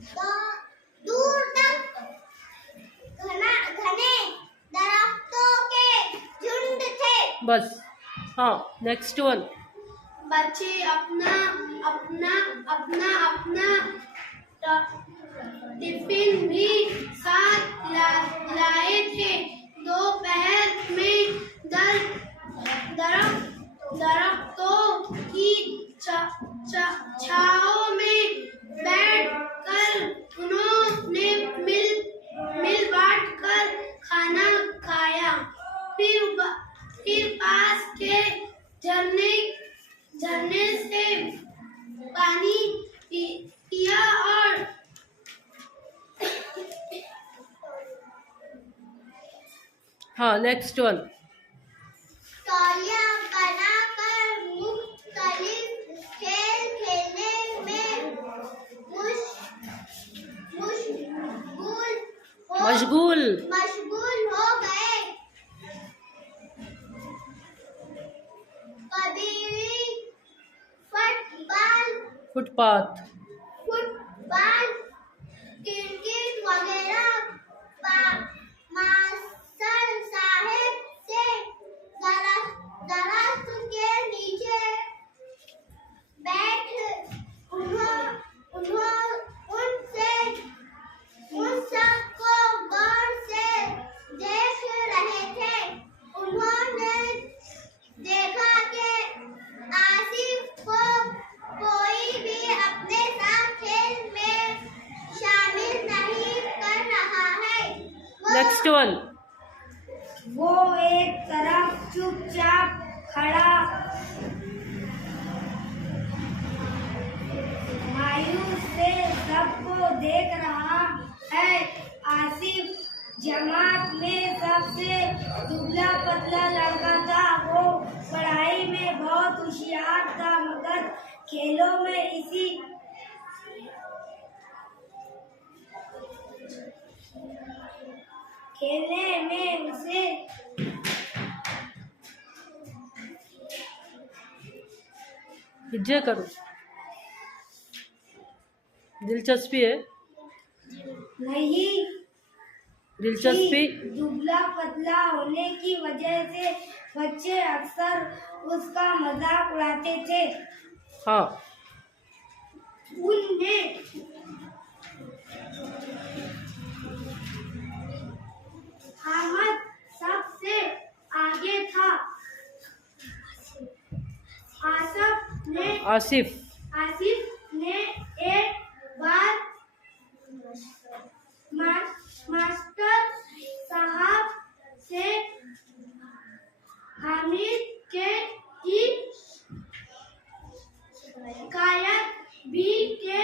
दूर तक घने दरख्तों के झुंड थे। बस। हाँ, नेक्स्ट वन। बच्चे अपना अपना अपना अपना टिफिन भी साथ लाए थे। दोपहर में दरख्तों की छांव में बैठकर उन्होंने मिल बांट कर खाना खाया। फिर पास के झरने से पानी पिया और हाँ, नेक्स्ट वन। टोलियां बनाकर मुख्तलिफ खेल खेलने में मशगूल हो गए। कबीरी फुटपाथ, क्रिकेट वगैरह मास्टर साहेब से दरख्त के नीचे बैठ उन सबको गौर से देख रहे थे। उन्होंने देखा कि आसिफ को कोई भी अपने साथ खेल में शामिल नहीं कर रहा है। Next one. वो एक तरफ चुपचाप खड़ा मायूस से सबको देख रहा है। आसिफ जमात में सबसे दुबला पतला लड़का था। वो पढ़ाई में बहुत होशियार था, मगर खेलों में खेलने में उसे विजय करो, दिलचस्पी है नहीं। दिलचस्पी। दुबला पतला होने की वजह से बच्चे अक्सर उसका मजाक उड़ाते थे। हाँ, उनमें अहमद सबसे आगे था। आसिफ ने एक बार मास्टर साहब से हामिद की शिकायत भी की।